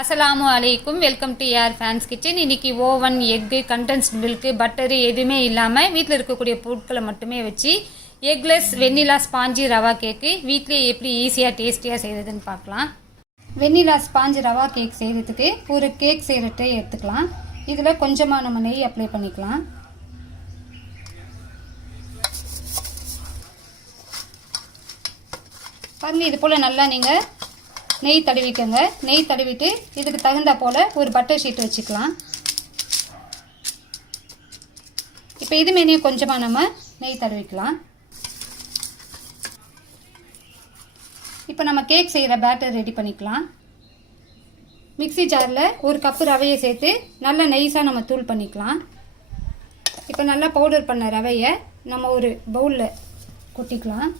அஸ்லாம் அலைக்கும். Welcome to air fans kitchen. இன்னைக்கு oven egg condensed milk butter எதுவுமே இல்லாமல் வீட்டில் இருக்கக்கூடிய பொருட்களை மட்டுமே வச்சு eggless vanilla spongy rava cake வீட்டிலே எப்படி ஈஸியாக டேஸ்டியாக செய்கிறதுன்னு பார்க்கலாம். வெண்ணிலா ஸ்பாஞ்சி ரவா கேக் செய்கிறதுக்கு ஒரு கேக் செய்கிறட்டே எடுத்துக்கலாம். இதில் கொஞ்சமாக நம்ம நெய் அப்ளை பண்ணிக்கலாம். பாருங்க இது போல் நல்லா நீங்கள் நெய் தடவிக்கோங்க. நெய் தடவிட்டு இதுக்கு தகுந்த போல் ஒரு பட்டர் ஷீட் வச்சுக்கலாம். இப்போ இது மேலேயும் கொஞ்சமாக நம்ம நெய் தடவிக்கலாம். இப்போ நம்ம கேக் செய்கிற பேட்டர் ரெடி பண்ணிக்கலாம். மிக்ஸி ஜாரில் ஒரு கப்பு ரவையை சேர்த்து நல்லா நைஸாக நம்ம தூள் பண்ணிக்கலாம். இப்போ நல்லா பவுடர் பண்ண ரவையை நம்ம ஒரு பவுலில் கொட்டிக்கலாம்.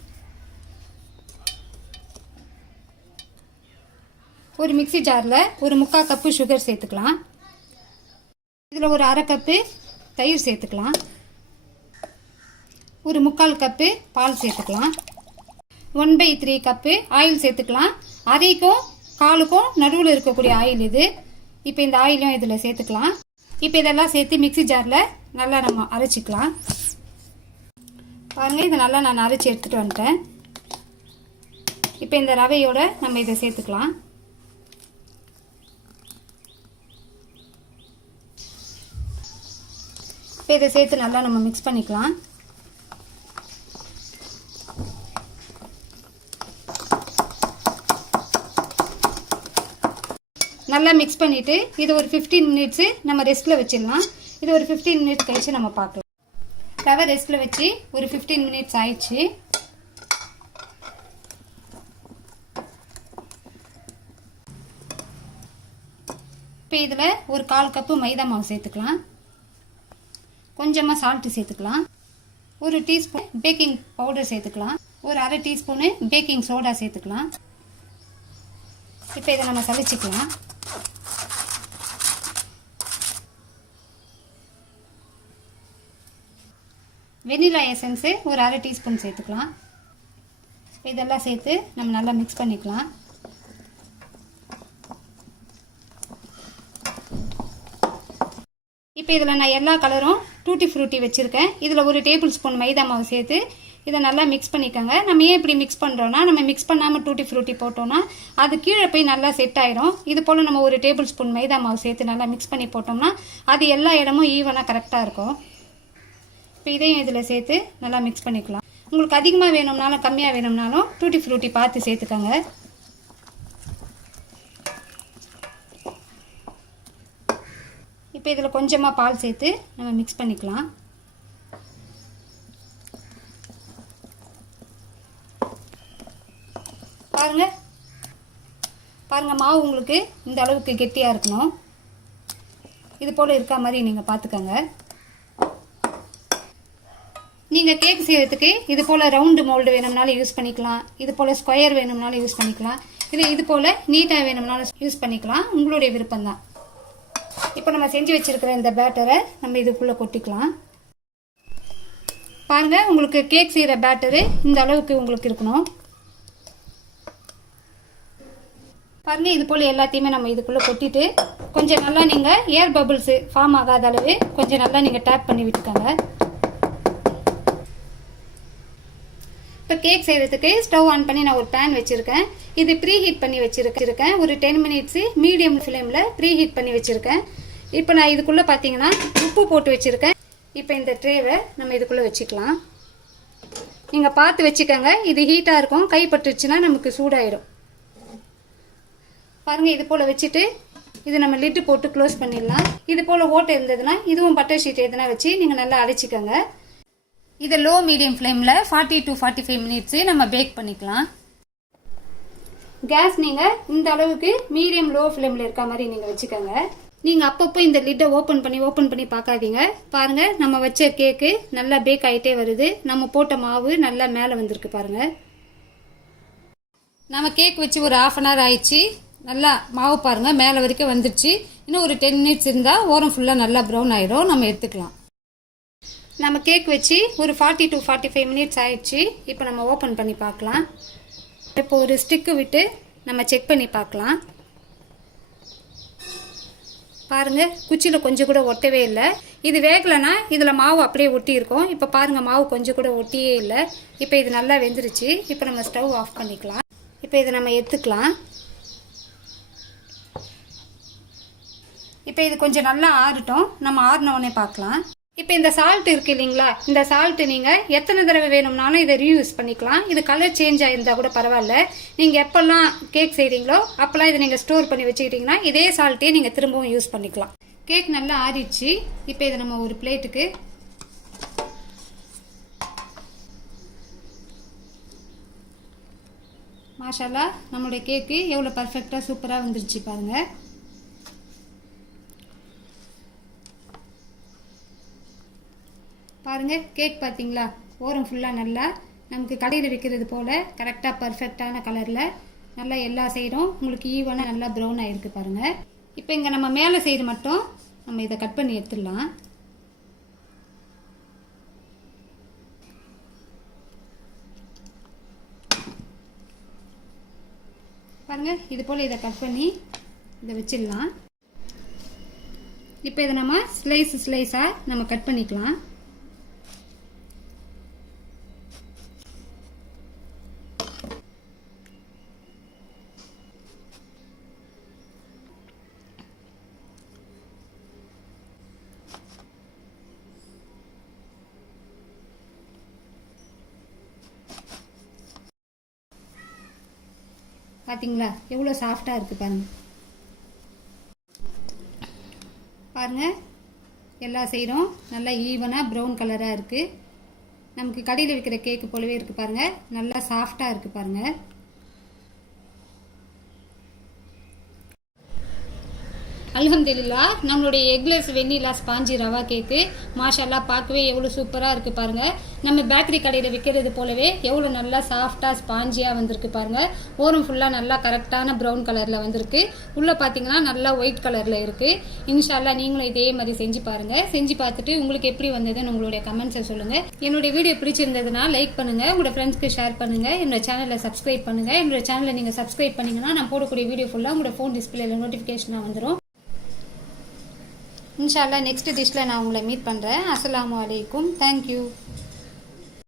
ஒரு மிக்ஸி ஜாரில் ஒரு முக்கால் கப்பு சுகர் சேர்த்துக்கலாம். இதில் ஒரு அரை கப்பு தயிர் சேர்த்துக்கலாம். ஒரு முக்கால் கப்பு பால் சேர்த்துக்கலாம். One by three cup oil சேர்த்துக்கலாம். அரைக்கும் காலுக்கும் நடுவில் இருக்கக்கூடிய ஆயில் இது. இப்போ இந்த ஆயிலும் இதில் சேர்த்துக்கலாம். இப்போ இதெல்லாம் சேர்த்து மிக்ஸி ஜாரில் நல்லா நம்ம அரைச்சிக்கலாம். பாருங்கள் இதை நல்லா நான் அரைச்சி எடுத்துகிட்டு வந்துட்டேன். இப்போ இந்த ரவையோடு நம்ம இதை சேர்த்துக்கலாம். இப்போ இதை சேர்த்து நல்லா நம்ம மிக்ஸ் பண்ணிக்கலாம். நல்லா மிக்ஸ் பண்ணிவிட்டு இது ஒரு ஃபிஃப்டீன் மினிட்ஸு நம்ம ரெஸ்ட்டில் வச்சிடலாம். இது ஒரு ஃபிஃப்டீன் மினிட்ஸ் கழிச்சு நம்ம பார்க்கலாம். ரவை ரெஸ்ட்டில் வச்சு ஒரு ஃபிஃப்டீன் மினிட்ஸ் ஆயிடுச்சு. இப்போ இதில் ஒரு கால் கப்பு மைதா மாவு சேர்த்துக்கலாம். கொஞ்சமாக சால்ட்டு சேர்த்துக்கலாம். ஒரு டீஸ்பூன் பேக்கிங் பவுடர் சேர்த்துக்கலாம். ஒரு அரை டீஸ்பூனு பேக்கிங் சோடா சேர்த்துக்கலாம். இப்போ இதை நம்ம சளிச்சிக்கலாம் வெனிலா எசன்ஸு ஒரு அரை டீஸ்பூன் சேர்த்துக்கலாம். இதெல்லாம் சேர்த்து நம்ம நல்லா மிக்ஸ் பண்ணிக்கலாம். இப்போ இதில் நான் எல்லா கலரும் டூட்டி ஃப்ரூட்டி வச்சுருக்கேன். இதில் ஒரு டேபிள் ஸ்பூன் மைதா மாவு சேர்த்து இதை நல்லா மிக்ஸ் பண்ணிக்கோங்க. நம்ம ஏன் இப்படி மிக்ஸ் பண்ணுறோன்னா நம்ம மிக்ஸ் பண்ணாமல் டூட்டி ஃப்ரூட்டி போட்டோம்னா அது கீழே போய் நல்லா செட் ஆயிரும். இது போல் நம்ம ஒரு டேபிள் ஸ்பூன் மைதா மாவு சேர்த்து நல்லா மிக்ஸ் பண்ணி போட்டோம்னா அது எல்லா இடமும் ஈவனாக கரெக்டாக இருக்கும். இப்போ இதையும் இதில் சேர்த்து நல்லா மிக்ஸ் பண்ணிக்கலாம். உங்களுக்கு அதிகமாக வேணும்னாலும் கம்மியாக வேணும்னாலும் டூட்டி ஃப்ரூட்டி பார்த்து சேர்த்துக்கோங்க. இப்போ இதில் கொஞ்சமாக பால் சேர்த்து நம்ம மிக்ஸ் பண்ணிக்கலாம். பாருங்கள் பாருங்கள் மாவு உங்களுக்கு இந்த அளவுக்கு கெட்டியாக இருக்கணும். இது போல் இருக்கா மாதிரி நீங்கள் பார்த்துக்கோங்க. நீங்கள் கேக் செய்கிறதுக்கு இது போல் ரவுண்டு மோல்டு வேணும்னாலும் யூஸ் பண்ணிக்கலாம். இது போல் ஸ்கொயர் வேணும்னாலும் யூஸ் பண்ணிக்கலாம். இல்லை இது போல் நீட்டாக வேணும்னாலும் யூஸ் பண்ணிக்கலாம். உங்களுடைய விருப்பம்தான். இப்போ நம்ம செஞ்சு வச்சிருக்கிற இந்த பேட்டரை நம்ம இதுக்குள்ளே கொட்டிக்கலாம். பாருங்கள் உங்களுக்கு கேக் செய்கிற பேட்டரு இந்த அளவுக்கு உங்களுக்கு இருக்கணும். பாருங்கள் இது போல் எல்லாத்தையுமே நம்ம இதுக்குள்ளே கொட்டிட்டு கொஞ்சம் நல்லா நீங்கள் ஏர் பபுள்ஸு ஃபார்ம் ஆகாத அளவு கொஞ்சம் நல்லா நீங்கள் டேப் பண்ணி விட்டுக்கோங்க. இப்போ கேக் செய்கிறதுக்கு ஸ்டவ் ஆன் பண்ணி நான் ஒரு பேன் வச்சுருக்கேன். இது ப்ரீ ஹீட் பண்ணி வச்சுருக்கேன். ஒரு டென் மினிட்ஸு மீடியம் ஃப்ளேமில் ப்ரீ ஹீட் பண்ணி வச்சுருக்கேன். இப்போ நான் இதுக்குள்ளே பார்த்தீங்கன்னா உப்பு போட்டு வச்சுருக்கேன். இப்போ இந்த ட்ரேவை நம்ம இதுக்குள்ளே வச்சுக்கலாம். நீங்கள் பார்த்து வச்சுக்கோங்க. இது ஹீட்டாக இருக்கும். கைப்பட்டுச்சுன்னா நமக்கு சூடாயிடும். பாருங்கள் இது போல் வச்சுட்டு இது நம்ம லிட்டு போட்டு க்ளோஸ் பண்ணிடலாம். இது போல் ஓட்டை இருந்ததுன்னா இதுவும் பட்டர் ஷீட் எதுனா வச்சு நீங்கள் நல்லா அடைச்சிக்கோங்க. இதை லோ மீடியம் ஃப்ளேமில் forty to forty five minutes நம்ம பேக் பண்ணிக்கலாம். கேஸ் நீங்கள் இந்த அளவுக்கு மீடியம் லோ ஃப்ளேமில் இருக்க மாதிரி நீங்கள் வச்சுக்கோங்க. நீங்கள் அப்பப்போ இந்த லிட்டை ஓப்பன் பண்ணி ஓப்பன் பண்ணி பார்க்காதீங்க. பாருங்கள் நம்ம வச்ச கேக்கு நல்லா பேக் ஆகிட்டே வருது. நம்ம போட்ட மாவு நல்லா மேலே வந்திருக்கு பாருங்கள் நம்ம கேக் வச்சு ஒரு ஆஃப் அன் ஹவர் ஆயிடுச்சு. நல்லா மாவு பாருங்கள் மேலே வரைக்கும் வந்துடுச்சு. இன்னும் ஒரு டென் மினிட்ஸ் இருந்தால் ஓரம் ஃபுல்லாக நல்லா ப்ரௌன் ஆகிடும் நம்ம எடுத்துக்கலாம். நம்ம கேக் வச்சு ஒரு forty to forty five minutes ஆயிடுச்சு. இப்போ நம்ம ஓப்பன் பண்ணி பார்க்கலாம். இப்போ ஒரு ஸ்டிக்கு விட்டு நம்ம செக் பண்ணி பார்க்கலாம். பாருங்கள் குச்சியில் கொஞ்சம் கூட ஒட்டவே இல்லை. இது வேகலைன்னா இதில் மாவு அப்படியே ஒட்டியிருக்கோம். இப்போ பாருங்கள் மாவு கொஞ்சம் கூட ஒட்டியே இல்லை. இப்போ இது நல்லா வெந்துருச்சு. இப்போ நம்ம ஸ்டவ் ஆஃப் பண்ணிக்கலாம். இப்போ இதை நம்ம எடுத்துக்கலாம் இப்போ இது கொஞ்சம் நல்லா ஆறட்டும். நம்ம ஆறின உடனே பார்க்கலாம். இப்போ இந்த சால்ட் இருக்கு இல்லைங்களா? இந்த சால்ட் நீங்கள் எத்தனை தடவை வேணும்னாலும் இதை ரீயூஸ் பண்ணிக்கலாம். இது கலர் சேஞ்ச் ஆயிருந்தா கூட பரவாயில்ல. நீங்கள் எப்போல்லாம் கேக் செய்கிறீங்களோ அப்போல்லாம் இதை நீங்கள் ஸ்டோர் பண்ணி வச்சுக்கிட்டிங்கன்னா இதே சால்ட்டே நீங்கள் திரும்பவும் யூஸ் பண்ணிக்கலாம். கேக் நல்லா ஆறிடுச்சு. இப்போ இதை நம்ம ஒரு பிளேட்டுக்கு மாஷாலா நம்மளுடைய கேக்கு எவ்வளோ பர்ஃபெக்டாக சூப்பராக வந்துருச்சு பாருங்கள் பாருங்கள் கேக் பார்த்தீங்களா? ஓரம் ஃபுல்லாக நல்லா நமக்கு கடையில் விற்கிறது போல் கரெக்டாக பர்ஃபெக்டான கலரில் நல்லா எல்லா சைடும் உங்களுக்கு ஈவனாக நல்லா ப்ரௌன் ஆகிருக்கு பாருங்கள் இப்போ இங்கே நம்ம மேலே சைடு மட்டும் நம்ம இதை கட் பண்ணி எடுத்துடலாம். பாருங்கள் இது போல் இதை கட் பண்ணி இதை வச்சிடலாம். இப்போ இதை நம்ம ஸ்லைஸ் ஸ்லைஸாக நம்ம கட் பண்ணிக்கலாம். பார்த்தீங்களா எவ்வளோ சாஃப்டாக இருக்குது பாருங்க. பாருங்க. எல்லா சைடும் நல்லா ஈவனாக ப்ரௌன் கலராக இருக்குது நமக்கு கடையில் விற்கிற கேக்கு போலவே இருக்குது பாருங்கள் நல்லா சாஃப்டாக இருக்குது பாருங்கள் அலமதுல்லா நம்மளுடைய eggless vanilla spongy rava cake. மாஷல்லா பார்க்கவே எவ்வளோ சூப்பராக இருக்குது பாருங்கள் நம்ம பேக்கரி கடையில் விற்கிறது போலவே எவ்வளோ நல்லா சாஃப்டாக ஸ்பாஞ்சியாக வந்திருக்கு பாருங்கள் ஓரம் ஃபுல்லாக நல்லா கரெக்டான ப்ரௌன் கலரில் வந்திருக்கு. உள்ளே பார்த்தீங்கன்னா நல்லா ஒயிட் கலரில் இருக்குது இன்ஷால்லா நீங்களும் இதே மாதிரி செஞ்சு பாருங்கள் செஞ்சு பார்த்துட்டு உங்களுக்கு எப்படி வந்ததுன்னு உங்களுடைய கமெண்ட்ஸை சொல்லுங்கள் என்னுடைய வீடியோ பிடிச்சிருந்ததுன்னா லைக் பண்ணுங்கள் உங்களோட ஃப்ரெண்ட்ஸ்க்கு ஷேர் பண்ணுங்கள் என்னோட சேனலில் சப்ஸ்கிரைப் பண்ணுங்கள் என்னோட சேனலை நீங்கள் சப்ஸ்கிரைப் பண்ணிங்கன்னா நான் போடக்கூடிய வீடியோ ஃபுல்லாக உங்களோட ஃபோன் டிஸ்பிளேயில் நோட்டிஃபிகேஷனாக வந்துடும் இன்ஷால்லா நெக்ஸ்ட் டிஷ்ல நான் உங்களை மீட் பண்ணுறேன் அஸ்ஸலாமு வலைக்கும் தேங்க்யூ